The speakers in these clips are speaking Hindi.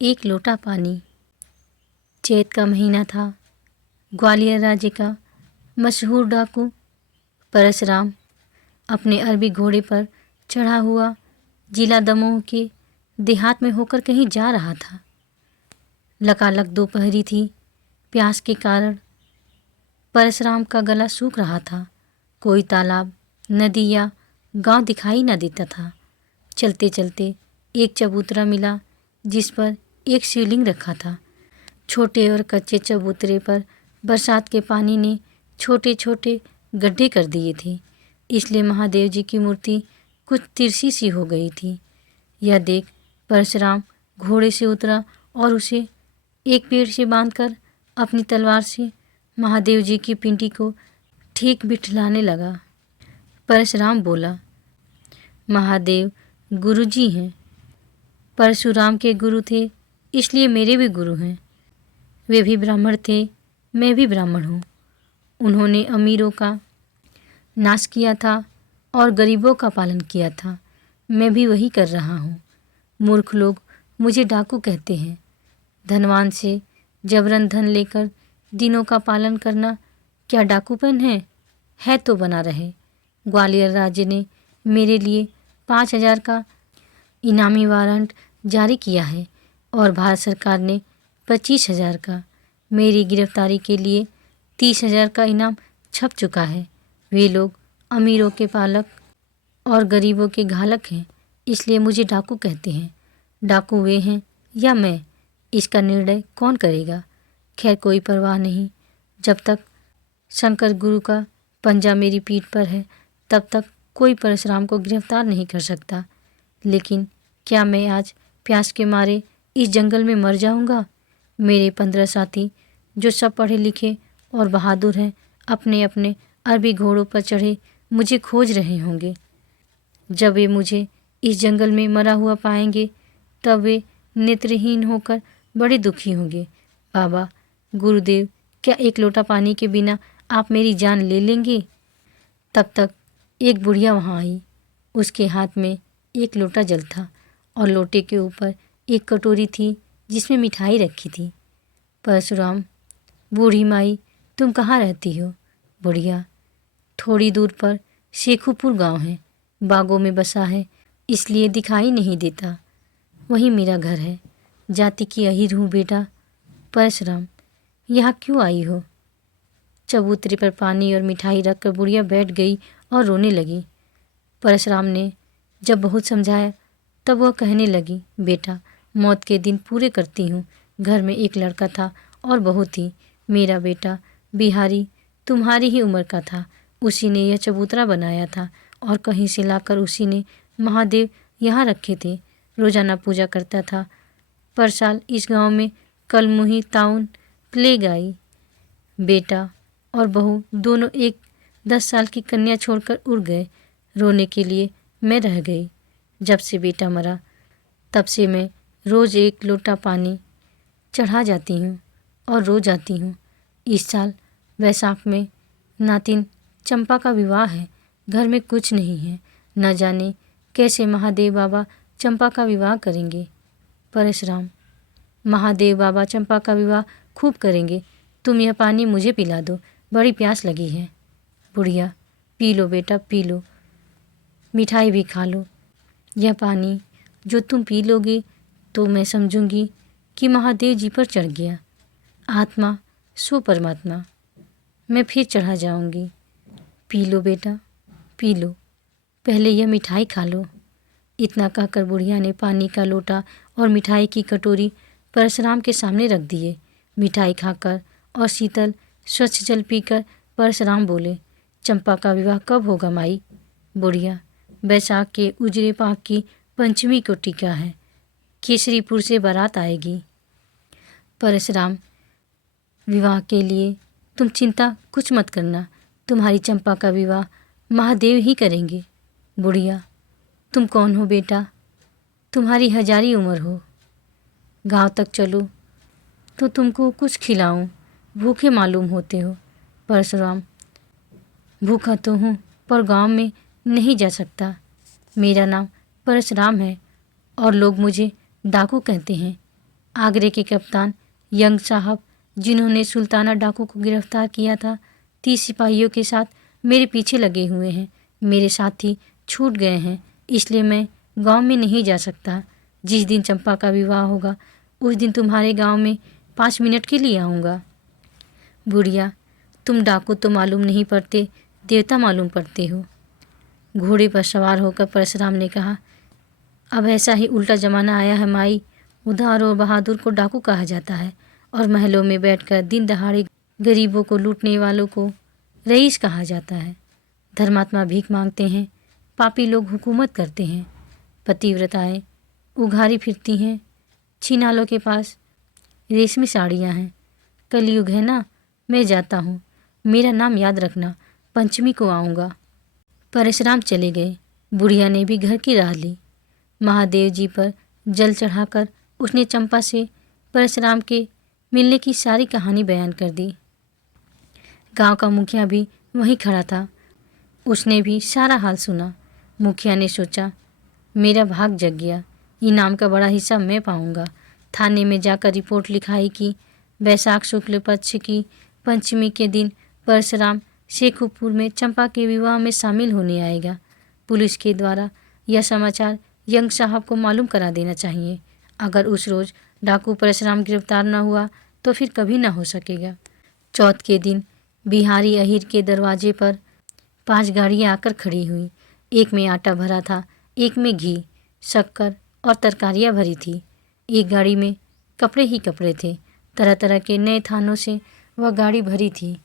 एक लोटा पानी। चैत का महीना था। ग्वालियर राज्य का मशहूर डाकू परशुराम अपने अरबी घोड़े पर चढ़ा हुआ जिला दमोह के देहात में होकर कहीं जा रहा था। लकालक दोपहरी थी। प्यास के कारण परशुराम का गला सूख रहा था। कोई तालाब, नदी या गांव दिखाई न देता था। चलते चलते एक चबूतरा मिला जिस पर एक शिवलिंग रखा था। छोटे और कच्चे चबूतरे पर बरसात के पानी ने छोटे छोटे गड्ढे कर दिए थे, इसलिए महादेव जी की मूर्ति कुछ तिरछी सी हो गई थी। यह देख परशुराम घोड़े से उतरा और उसे एक पेड़ से बांधकर अपनी तलवार से महादेव जी की पिंडी को ठीक बिठलाने लगा। परशुराम बोला, महादेव गुरुजी हैं। परशुराम के गुरु थे, इसलिए मेरे भी गुरु हैं। वे भी ब्राह्मण थे, मैं भी ब्राह्मण हूँ। उन्होंने अमीरों का नाश किया था और गरीबों का पालन किया था। मैं भी वही कर रहा हूँ। मूर्ख लोग मुझे डाकू कहते हैं। धनवान से जबरन धन लेकर दिनों का पालन करना क्या डाकूपन है? है तो बना रहे। ग्वालियर राज्य ने मेरे लिए 5,000 का इनामी वारंट जारी किया है और भारत सरकार ने 25,000 का। मेरी गिरफ्तारी के लिए 30,000 का इनाम छप चुका है। वे लोग अमीरों के पालक और गरीबों के घालक हैं, इसलिए मुझे डाकू कहते हैं। डाकू वे हैं या मैं, इसका निर्णय कौन करेगा? खैर, कोई परवाह नहीं। जब तक शंकर गुरु का पंजा मेरी पीठ पर है तब तक कोई परशुराम को गिरफ्तार नहीं कर सकता। लेकिन क्या मैं आज प्यास के मारे इस जंगल में मर जाऊंगा? मेरे 15 साथी जो सब पढ़े लिखे और बहादुर हैं, अपने अपने अरबी घोड़ों पर चढ़े मुझे खोज रहे होंगे। जब वे मुझे इस जंगल में मरा हुआ पाएंगे तब वे नेत्रहीन होकर बड़े दुखी होंगे। बाबा गुरुदेव, क्या एक लोटा पानी के बिना आप मेरी जान ले लेंगे? तब तक एक बुढ़िया वहाँ आई। उसके हाथ में एक लोटा जल था और लोटे के ऊपर एक कटोरी थी जिसमें मिठाई रखी थी। परशुराम, बूढ़ी माई, तुम कहाँ रहती हो? बुढ़िया, थोड़ी दूर पर शेखुपुर गांव है, बागों में बसा है, इसलिए दिखाई नहीं देता। वहीं मेरा घर है। जाति की अहीर हूँ बेटा। परशुराम, यहाँ क्यों आई हो? चबूतरे पर पानी और मिठाई रखकर बुढ़िया बैठ गई और रोने लगी। परशुराम ने जब बहुत समझाया तब वह कहने लगी, बेटा, मौत के दिन पूरे करती हूँ। घर में एक लड़का था और बहू थी। मेरा बेटा बिहारी तुम्हारी ही उम्र का था। उसी ने यह चबूतरा बनाया था और कहीं से लाकर उसी ने महादेव यहाँ रखे थे। रोजाना पूजा करता था। पर साल इस गांव में कलमुही, ताउन, प्लेग आई। बेटा और बहू दोनों एक 10 साल की कन्या छोड़कर उड़ गए। रोने के लिए मैं रह गई। जब से बेटा मरा तब से मैं रोज़ एक लोटा पानी चढ़ा जाती हूँ और रो जाती हूँ। इस साल वैशाख में नातिन चंपा का विवाह है। घर में कुछ नहीं है। न जाने कैसे महादेव बाबा चंपा का विवाह करेंगे। परशुराम, महादेव बाबा चंपा का विवाह खूब करेंगे। तुम यह पानी मुझे पिला दो, बड़ी प्यास लगी है। बुढ़िया, पी लो बेटा, पी लो, मिठाई भी खा लो। यह पानी जो तुम पी लोगे तो मैं समझूंगी कि महादेव जी पर चढ़ गया। आत्मा सो परमात्मा। मैं फिर चढ़ा जाऊंगी। पी लो बेटा, पी लो, पहले यह मिठाई खा लो। इतना कहकर बुढ़िया ने पानी का लोटा और मिठाई की कटोरी परशुराम के सामने रख दिए। मिठाई खाकर और शीतल स्वच्छ जल पीकर परशुराम बोले, चंपा का विवाह कब होगा माई? बुढ़िया, बैसाख के उजरे पाक की पंचमी को टीका है। केसरीपुर से बारात आएगी। परशुराम, विवाह के लिए तुम चिंता कुछ मत करना। तुम्हारी चंपा का विवाह महादेव ही करेंगे। बुढ़िया, तुम कौन हो बेटा? तुम्हारी 1000 उम्र हो। गांव तक चलो तो तुमको कुछ खिलाऊं। भूखे मालूम होते हो। परशुराम, भूखा तो हूँ पर गांव में नहीं जा सकता। मेरा नाम परशुराम है और लोग मुझे डाकू कहते हैं। आगरे के कप्तान यंग साहब, जिन्होंने सुल्ताना डाकू को गिरफ्तार किया था, 30 सिपाहियों के साथ मेरे पीछे लगे हुए हैं। मेरे साथी छूट गए हैं, इसलिए मैं गांव में नहीं जा सकता। जिस दिन चंपा का विवाह होगा उस दिन तुम्हारे गांव में 5 मिनट के लिए आऊँगा। बुढ़िया, तुम डाकू तो मालूम नहीं पड़ते, देवता मालूम पड़ते हो। घोड़े पर सवार होकर परशुराम ने कहा, अब ऐसा ही उल्टा ज़माना आया है माई। उदार और बहादुर को डाकू कहा जाता है और महलों में बैठकर दिन दहाड़े गरीबों को लूटने वालों को रईस कहा जाता है। धर्मात्मा भीख मांगते हैं, पापी लोग हुकूमत करते हैं। पतिव्रताएं उघारी फिरती हैं, छिनालों के पास रेशमी साड़ियाँ हैं। कलयुग है ना, मैं जाता हूँ। मेरा नाम याद रखना, पंचमी को आऊँगा। परशुराम चले गए। बुढ़िया ने भी घर की राह ली। महादेव जी पर जल चढ़ाकर उसने चंपा से परशुराम के मिलने की सारी कहानी बयान कर दी। गांव का मुखिया भी वहीं खड़ा था, उसने भी सारा हाल सुना। मुखिया ने सोचा, मेरा भाग जग गया, इनाम का बड़ा हिस्सा मैं पाऊंगा। थाने में जाकर रिपोर्ट लिखाई कि वैशाख शुक्ल पक्ष की पंचमी के दिन परशुराम शेखुपुर में चंपा के विवाह में शामिल होने आएगा। पुलिस के द्वारा यह समाचार यंग साहब को मालूम करा देना चाहिए। अगर उस रोज़ डाकू परशुराम गिरफ्तार न हुआ तो फिर कभी न हो सकेगा। चौथ के दिन बिहारी अहिर के दरवाजे पर 5 गाड़ियाँ आकर खड़ी हुई। एक में आटा भरा था, एक में घी, शक्कर और तरकारियाँ भरी थी। एक गाड़ी में कपड़े ही कपड़े थे। तरह तरह के नए थानों से वह गाड़ी भरी थी।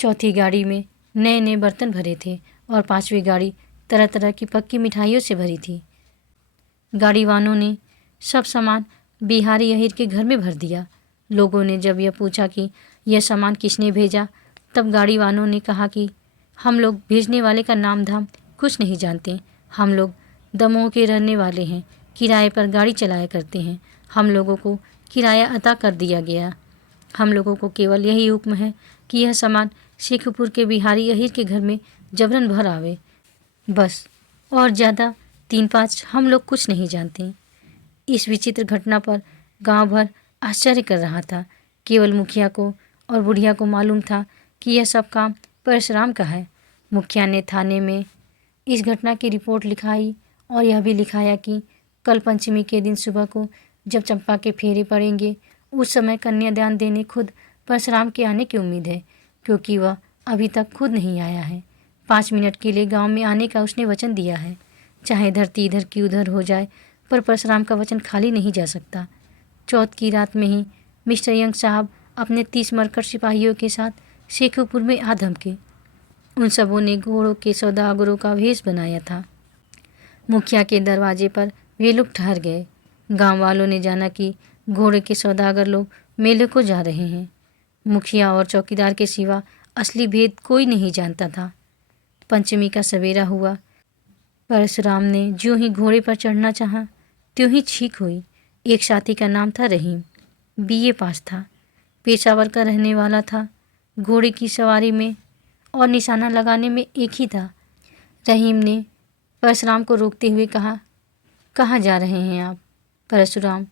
चौथी गाड़ी में नए नए बर्तन भरे थे और 5वीं गाड़ी तरह तरह की पक्की मिठाइयों से भरी थी। गाड़ी वालों ने सब सामान बिहारी अहिर के घर में भर दिया। लोगों ने जब यह पूछा कि यह सामान किसने भेजा, तब गाड़ी वालों ने कहा कि हम लोग भेजने वाले का नाम धाम कुछ नहीं जानते। हम लोग दमोह के रहने वाले हैं, किराए पर गाड़ी चलाया करते हैं। हम लोगों को किराया अता कर दिया गया। हम लोगों को केवल यही हुक्म है कि यह सामान शेखपुर के बिहारी अहिर के घर में जबरन भर आवे, बस। और ज़्यादा 3-5 हम लोग कुछ नहीं जानते। इस विचित्र घटना पर गांव भर आश्चर्य कर रहा था। केवल मुखिया को और बुढ़िया को मालूम था कि यह सब काम परशुराम का है। मुखिया ने थाने में इस घटना की रिपोर्ट लिखाई और यह भी लिखाया कि कल पंचमी के दिन सुबह को जब चंपा के फेरे पड़ेंगे, उस समय कन्यादान देने खुद परशुराम के आने की उम्मीद है, क्योंकि वह अभी तक खुद नहीं आया है। 5 मिनट के लिए गांव में आने का उसने वचन दिया है। चाहे धरती इधर की उधर हो जाए, पर परशुराम का वचन खाली नहीं जा सकता। चौथ की रात में ही मिस्टर यंग साहब अपने 30 मरकट सिपाहियों के साथ शेखुपुर में आ धमके। उन सबों ने घोड़ों के सौदागरों का भेष बनाया था। मुखिया के दरवाजे पर वे लोग ठहर गए। गांव वालों ने जाना कि घोड़े के सौदागर लोग मेले को जा रहे हैं। मुखिया और चौकीदार के सिवा असली भेद कोई नहीं जानता था। पंचमी का सवेरा हुआ। परशुराम ने ज्यों ही घोड़े पर चढ़ना चाहा, त्यों ही छींक हुई। एक साथी का नाम था रहीम, बीए पास था, पेशावर का रहने वाला था। घोड़े की सवारी में और निशाना लगाने में एक ही था। रहीम ने परशुराम को रोकते हुए कहा, कहाँ जा रहे हैं आप? परशुराम,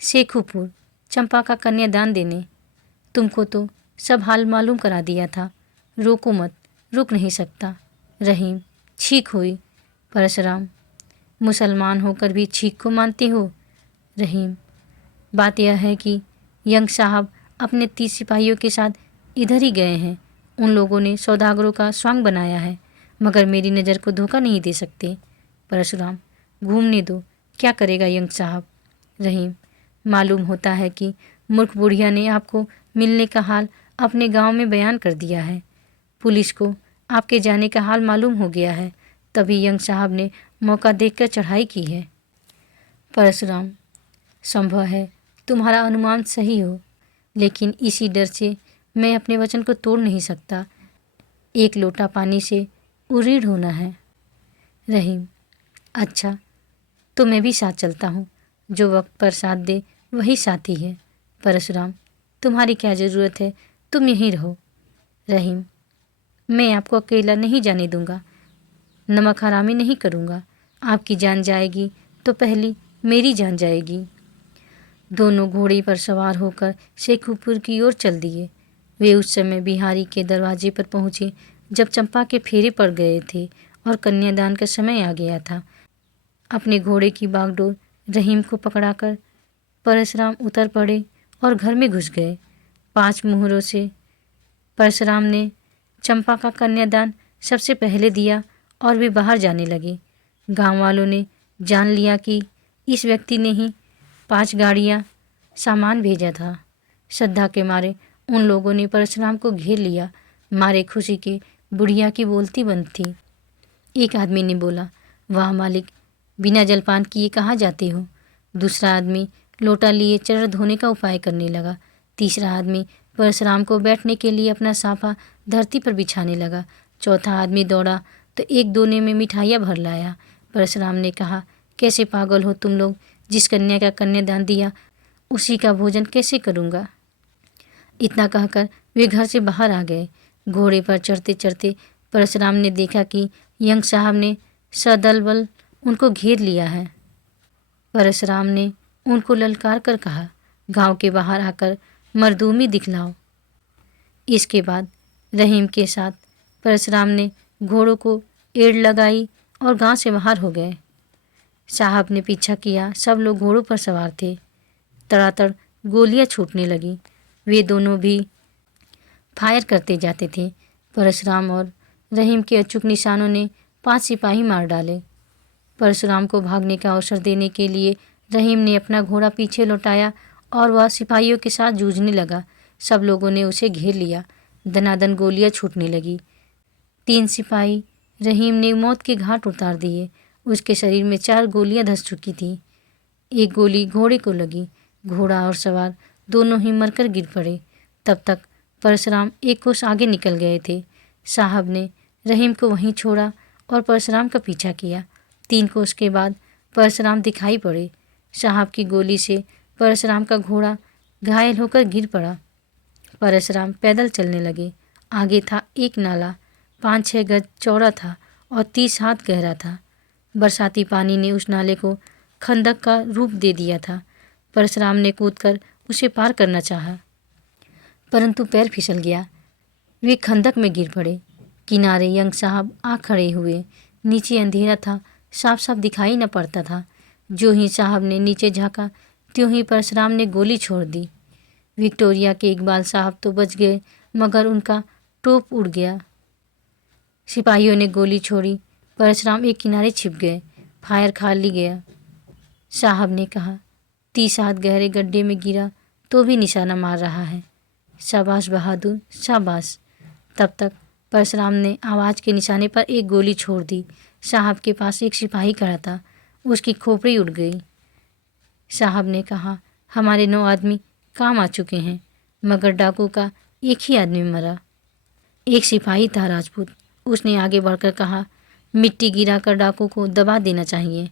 शेखुपुर, चंपा का कन्यादान देने। तुमको तो सब हाल मालूम करा दिया था, रोको मत, रुक नहीं सकता। रहीम, छींक हुई। परशुराम, मुसलमान होकर भी छींक को मानते हो? रहीम, बात यह है कि यंग साहब अपने 30 सिपाहियों के साथ इधर ही गए हैं। उन लोगों ने सौदागरों का स्वांग बनाया है, मगर मेरी नज़र को धोखा नहीं दे सकते। परशुराम, घूमने दो, क्या करेगा यंग साहब? रहीम, मालूम होता है कि मूर्ख बुढ़िया ने आपको मिलने का हाल अपने गांव में बयान कर दिया है। पुलिस को आपके जाने का हाल मालूम हो गया है, तभी यंग साहब ने मौका देखकर चढ़ाई की है। परशुराम, संभव है तुम्हारा अनुमान सही हो, लेकिन इसी डर से मैं अपने वचन को तोड़ नहीं सकता। एक लोटा पानी से उरीढ़ होना है। रहीम, अच्छा, तो मैं भी साथ चलता हूँ। जो वक्त पर साथ दे वही साथी है। परशुराम, तुम्हारी क्या ज़रूरत है, तुम यहीं रहो। रहीम, मैं आपको अकेला नहीं जाने दूंगा, नमक हरामी नहीं करूँगा। आपकी जान जाएगी तो पहली मेरी जान जाएगी। दोनों घोड़े पर सवार होकर शेखुपुर की ओर चल दिए। वे उस समय बिहारी के दरवाजे पर पहुँचे जब चंपा के फेरे पड़ गए थे और कन्यादान का समय आ गया था। अपने घोड़े की बागडोर रहीम को पकड़ाकर परशुराम उतर पड़े और घर में घुस गए। 5 मुहरों से परशुराम ने चंपा का कन्यादान सबसे पहले दिया और वे बाहर जाने लगे। गांव वालों ने जान लिया कि इस व्यक्ति ने ही 5 गाड़ियां सामान भेजा था। श्रद्धा के मारे उन लोगों ने परशुराम को घेर लिया। मारे खुशी के बुढ़िया की बोलती बंद थी। एक आदमी ने बोला, वाह मालिक, बिना जलपान किए कहाँ जाते हो। दूसरा आदमी लोटा लिए चरण धोने का उपाय करने लगा। तीसरा आदमी परशुराम को बैठने के लिए अपना साफा धरती पर बिछाने लगा। चौथा आदमी दौड़ा तो एक दोने में मिठाइयाँ भर लाया। परशुराम ने कहा, कैसे पागल हो तुम लोग, जिस कन्या का कन्यादान दिया उसी का भोजन कैसे करूँगा। इतना कहकर वे घर से बाहर आ गए। घोड़े पर चढ़ते चढ़ते परशुराम ने देखा कि यंग साहब ने सदल बल उनको घेर लिया है। परशुराम ने उनको ललकार कर कहा, गांव के बाहर आकर मर्दूमी दिखलाओ। इसके बाद रहीम के साथ परशुराम ने घोड़ों को एड़ लगाई और गांव से बाहर हो गए। साहब ने पीछा किया। सब लोग घोड़ों पर सवार थे। तड़ातड़ गोलियां छूटने लगी। वे दोनों भी फायर करते जाते थे। परशुराम और रहीम के अचूक निशानों ने 5 सिपाही मार डाले। परशुराम को भागने का अवसर देने के लिए रहीम ने अपना घोड़ा पीछे लौटाया और वह सिपाहियों के साथ जूझने लगा। सब लोगों ने उसे घेर लिया। दनादन गोलियां छूटने लगी। 3 सिपाही रहीम ने मौत के घाट उतार दिए। उसके शरीर में 4 गोलियां धंस चुकी थी। एक गोली घोड़े को लगी। घोड़ा और सवार दोनों ही मरकर गिर पड़े। तब तक परशुराम एक कोस आगे निकल गए थे। साहब ने रहीम को वहीं छोड़ा और परशुराम का पीछा किया। 3 कोस के बाद परशुराम दिखाई पड़े। साहब की गोली से परशुराम का घोड़ा घायल होकर गिर पड़ा। परशुराम पैदल चलने लगे। आगे था एक नाला, 5-6 गज चौड़ा था और 30 हाथ गहरा था। बरसाती पानी ने उस नाले को खंदक का रूप दे दिया था। परशुराम ने कूदकर उसे पार करना चाहा, परंतु पैर फिसल गया। वे खंदक में गिर पड़े। किनारे यंग साहब आ खड़े हुए। नीचे अंधेरा था, साफ साफ दिखाई न पड़ता था। जो ही साहब ने नीचे झांका त्यों ही परशुराम ने गोली छोड़ दी। विक्टोरिया के इकबाल साहब तो बच गए, मगर उनका टोप उड़ गया। सिपाहियों ने गोली छोड़ी। परशुराम एक किनारे छिप गए। फायर खाली गया। साहब ने कहा, 30 हाथ गहरे गड्ढे में गिरा तो भी निशाना मार रहा है। शाबाश बहादुर, शाबाश। तब तक परशुराम ने आवाज़ के निशाने पर एक गोली छोड़ दी। साहब के पास एक सिपाही खड़ा था। उसकी खोपड़ी उड़ गई। साहब ने कहा, हमारे 9 आदमी काम आ चुके हैं, मगर डाकू का एक ही आदमी मरा। एक सिपाही था राजपूत। उसने आगे बढ़कर कहा, मिट्टी गिराकर डाकू को दबा देना चाहिए।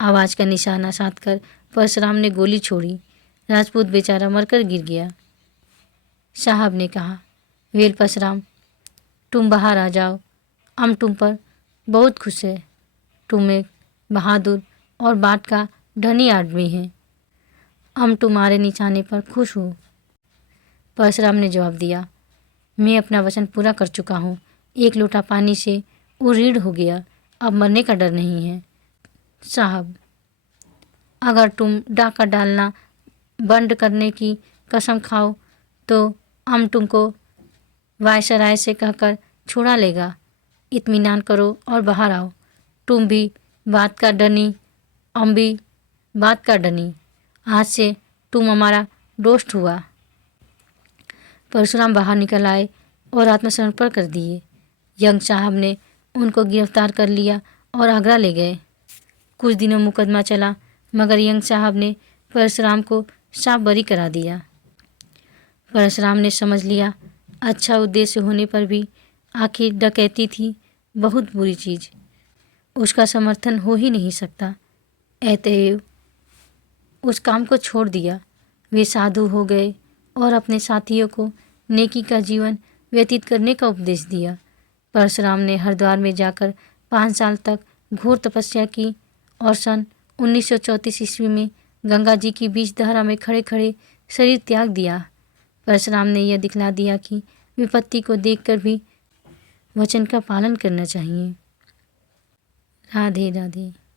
आवाज़ का निशाना साधकर परशुराम ने गोली छोड़ी। राजपूत बेचारा मरकर गिर गया। साहब ने कहा, वेल परशुराम, तुम बाहर आ जाओ। हम तुम पर बहुत खुश है। तुम एक बहादुर और बात का धनी आदमी हैं। हम तुम्हारे निशाने पर खुश हूँ। परशुराम ने जवाब दिया, मैं अपना वचन पूरा कर चुका हूँ। एक लोटा पानी से उरीड़ हो गया, अब मरने का डर नहीं है। साहब, अगर तुम डाका डालना बंद करने की कसम खाओ तो हम तुमको वायसराय से कहकर छुड़ा लेगा। इत्मीनान करो और बाहर आओ। तुम भी बात का डनी, हम भी बात का डनी। आज से तुम हमारा दोस्त हुआ। परशुराम बाहर निकल आए और आत्मसमर्पण कर दिए। यंग साहब ने उनको गिरफ्तार कर लिया और आगरा ले गए। कुछ दिनों मुकदमा चला, मगर यंग साहब ने परशुराम को साफ बरी करा दिया। परशुराम ने समझ लिया, अच्छा उद्देश्य होने पर भी आखिर डकैती थी बहुत बुरी चीज़। उसका समर्थन हो ही नहीं सकता। अतएव उस काम को छोड़ दिया। वे साधु हो गए और अपने साथियों को नेकी का जीवन व्यतीत करने का उपदेश दिया। परशुराम ने हरिद्वार में जाकर 5 साल तक घोर तपस्या की और सन 1934 ईस्वी में गंगा जी की बीच धारा में खड़े खड़े शरीर त्याग दिया। परशुराम ने यह दिखला दिया कि विपत्ति को देखकर भी वचन का पालन करना चाहिए। राधे राधे।